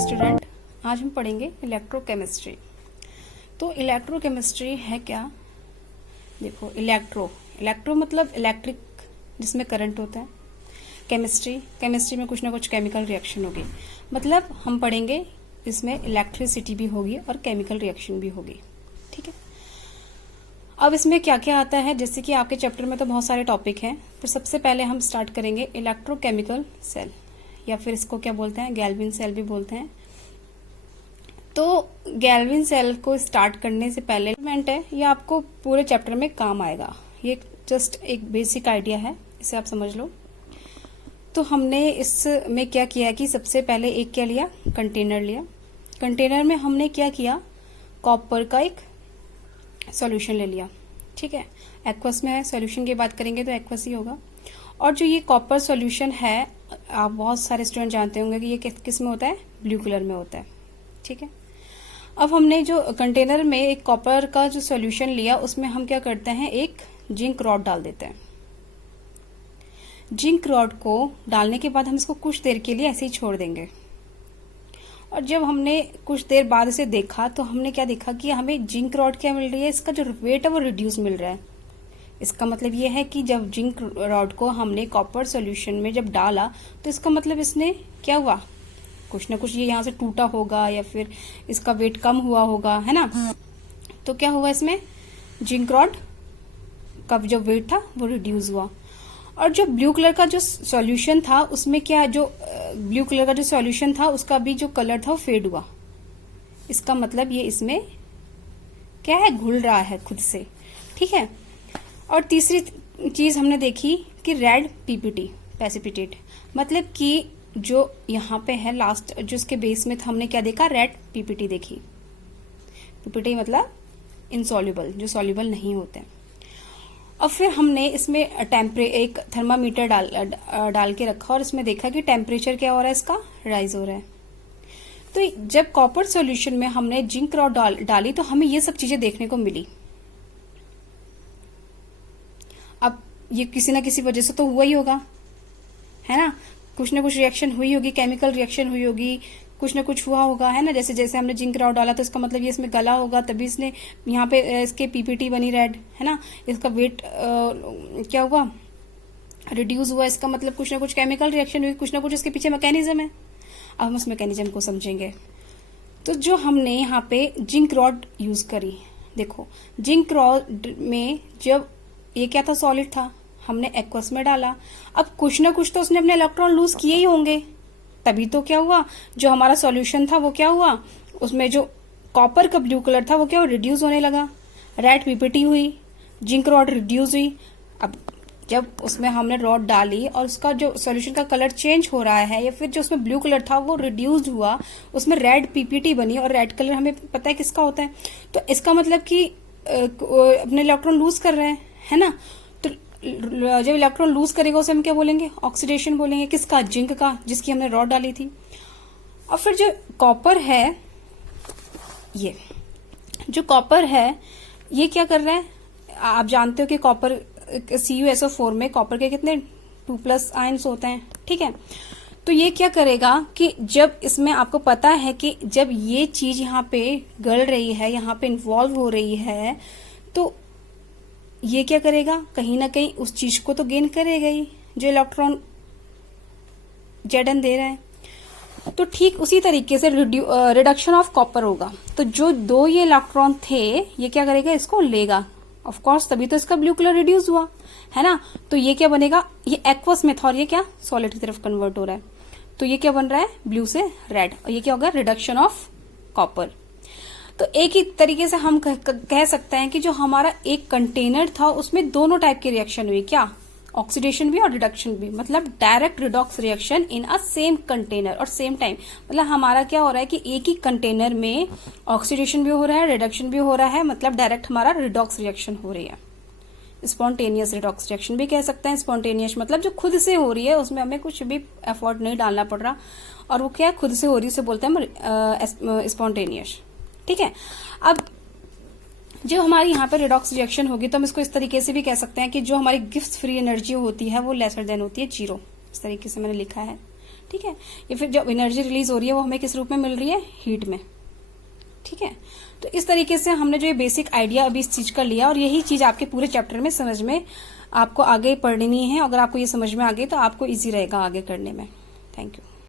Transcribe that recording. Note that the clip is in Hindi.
स्टूडेंट, आज हम पढ़ेंगे इलेक्ट्रोकेमिस्ट्री। तो इलेक्ट्रोकेमिस्ट्री है क्या? देखो, इलेक्ट्रो मतलब इलेक्ट्रिक, जिसमें करंट होता है। केमिस्ट्री में कुछ ना कुछ केमिकल रिएक्शन होगी, मतलब हम पढ़ेंगे इसमें इलेक्ट्रिसिटी भी होगी और केमिकल रिएक्शन भी होगी। ठीक है, अब इसमें क्या क्या आता है, जैसे कि आपके चैप्टर में तो बहुत सारे टॉपिक हैं, तो सबसे पहले हम स्टार्ट करेंगे इलेक्ट्रोकेमिकल सेल, या फिर इसको क्या बोलते हैं, गैल्विन सेल भी बोलते हैं। तो गैल्विन सेल को स्टार्ट करने से पहले एलिमेंट है, ये आपको पूरे चैप्टर में काम आएगा। ये जस्ट एक बेसिक आइडिया है, इसे आप समझ लो। तो हमने इसमें क्या किया कि सबसे पहले एक क्या लिया, कंटेनर लिया। कंटेनर में हमने क्या किया, कॉपर का एक सॉल्यूशन ले लिया। ठीक है, एक्वस में है, सॉल्यूशन की बात करेंगे तो एक्वस ही होगा। और जो ये कॉपर सॉल्यूशन है, आप बहुत सारे स्टूडेंट जानते होंगे कि ये किस में होता है, ब्लू कलर में होता है। ठीक है, अब हमने जो कंटेनर में एक कॉपर का जो सॉल्यूशन लिया, उसमें हम क्या करते हैं, एक जिंक रॉड डाल देते हैं। जिंक रॉड को डालने के बाद हम इसको कुछ देर के लिए ऐसे ही छोड़ देंगे। और जब हमने कुछ देर बाद इसे देखा तो हमने क्या देखा कि हमें जिंक रॉड क्या मिल रही है, इसका जो वेट है वो रिड्यूस मिल रहा है। इसका मतलब ये है कि जब जिंक रॉड को हमने कॉपर सॉल्यूशन में जब डाला, तो इसका मतलब इसने क्या हुआ, कुछ ना कुछ ये यहाँ से टूटा होगा या फिर इसका वेट कम हुआ होगा, है ना। तो क्या हुआ, इसमें जिंक रॉड का जो वेट था वो रिड्यूस हुआ। और जो ब्लू कलर का जो सॉल्यूशन था, उसमें क्या, जो ब्लू कलर का जो सॉल्यूशन था उसका भी जो कलर था वो फेड हुआ। इसका मतलब ये इसमें क्या है, घुल रहा है खुद से। ठीक है, और तीसरी चीज हमने देखी कि रेड पीपीटी प्रेसिपिटेट, मतलब कि जो यहाँ पे है लास्ट, जो इसके बेस में था, हमने क्या देखा, रेड पीपीटी देखी। पीपीटी मतलब इनसॉल्युबल, जो सॉल्युबल नहीं होते। और फिर हमने इसमें एक थर्मामीटर डाल के रखा और इसमें देखा कि टेम्परेचर क्या हो रहा है, इसका राइज हो रहा है। तो जब कॉपर सॉल्यूशन में हमने जिंक रॉड डाली तो हमें ये सब चीजें देखने को मिली। अब ये किसी ना किसी वजह से तो हुआ ही होगा, है ना, कुछ ना कुछ रिएक्शन हुई होगी, केमिकल रिएक्शन हुई होगी, कुछ ना कुछ हुआ होगा, है ना। जैसे जैसे हमने जिंक रॉड डाला तो इसका मतलब ये इसमें गला होगा, तभी इसने यहाँ पे इसके पीपीटी बनी रेड, है ना। इसका वेट क्या हुआ, रिड्यूस हुआ। इसका मतलब कुछ ना कुछ केमिकल रिएक्शन हुई, कुछ ना कुछ इसके पीछे मैकेनिज्म है। अब हम उस मैकेनिज्म को समझेंगे। तो जो हमने यहाँ पे जिंक रॉड यूज करी, देखो जिंक रॉड में जब ये क्या था, सॉलिड था, हमने एक्वस में डाला। अब कुछ ना कुछ तो उसने अपने इलेक्ट्रॉन लूज किए ही होंगे, तभी तो क्या हुआ, जो हमारा सॉल्यूशन था वो क्या हुआ, उसमें जो कॉपर का ब्लू कलर था वो क्या, रिड्यूस होने लगा। रेड पीपीटी हुई, जिंक रॉड रिड्यूस हुई। अब जब उसमें हमने रॉड डाली और उसका जो सॉल्यूशन का कलर चेंज हो रहा है, या फिर जो उसमें ब्लू कलर था वो रिड्यूस्ड हुआ, उसमें रेड पीपीटी बनी, और रेड कलर हमें पता है किसका होता है। तो इसका मतलब कि अपने इलेक्ट्रॉन लूज कर रहे हैं, है ना। तो जब इलेक्ट्रॉन लूज करेगा उसे हम क्या बोलेंगे, ऑक्सीडेशन बोलेंगे। किसका, जिंक का, जिसकी हमने रॉड डाली थी। और फिर जो कॉपर है, ये जो कॉपर है ये क्या कर रहा है, आप जानते हो कि कॉपर CuSO4 में कॉपर के कितने 2+ आयन्स होते हैं। ठीक है, तो ये क्या करेगा कि जब इसमें आपको पता है कि जब ये चीज यहाँ पे गल रही है, यहाँ पे इन्वॉल्व हो रही है, तो ये क्या करेगा, कहीं ना कहीं उस चीज को तो गेन करेगा ही, जो इलेक्ट्रॉन Zn दे रहा है। तो ठीक उसी तरीके से रिडक्शन ऑफ कॉपर होगा। तो जो दो ये इलेक्ट्रॉन थे, ये क्या करेगा, इसको लेगा, ऑफ कोर्स, तभी तो इसका ब्लू कलर रिड्यूस हुआ, है ना। तो ये क्या बनेगा, ये एक्वस में था और ये क्या, सॉलिड की तरफ कन्वर्ट हो रहा है। तो ये क्या बन रहा है, ब्लू से रेड, और ये क्या होगा, रिडक्शन ऑफ कॉपर। तो एक ही तरीके से हम कह सकते हैं कि जो हमारा एक कंटेनर था उसमें दोनों टाइप की रिएक्शन हुई, क्या, ऑक्सीडेशन भी और रिडक्शन भी, मतलब direct redox reaction in a same container और सेम टाइम। मतलब हमारा क्या हो रहा है कि एक ही कंटेनर में ऑक्सीडेशन भी हो रहा है, रिडक्शन भी हो रहा है, मतलब डायरेक्ट हमारा रिडॉक्स रिएक्शन हो रही है। स्पॉन्टेनियस रिडॉक्स रिएक्शन भी कह सकते हैं। स्पॉन्टेनियस मतलब जो खुद से हो रही है, उसमें हमें कुछ भी एफर्ट नहीं डालना पड़ रहा, और वो क्या खुद से हो रही है, उसे बोलते हैं स्पॉन्टेनियस। ठीक है, अब जो हमारी यहाँ पे रिडॉक्स रिएक्शन होगी तो हम इसको इस तरीके से भी कह सकते हैं कि जो हमारी गिब्स फ्री एनर्जी होती है वो लेसर देन होती है 0। इस तरीके से मैंने लिखा है। ठीक है। या फिर जब एनर्जी रिलीज हो रही है वो हमें किस रूप में मिल रही है, हीट में, ठीक है। तो इस तरीके से हमने जो ये बेसिक आइडिया अभी इस चीज का लिया, और यही चीज आपके पूरे चैप्टर में समझ में आपको आगे पढ़नी है। अगर आपको ये समझ में आ गई तो आपको इजी रहेगा आगे करने में। Thank you.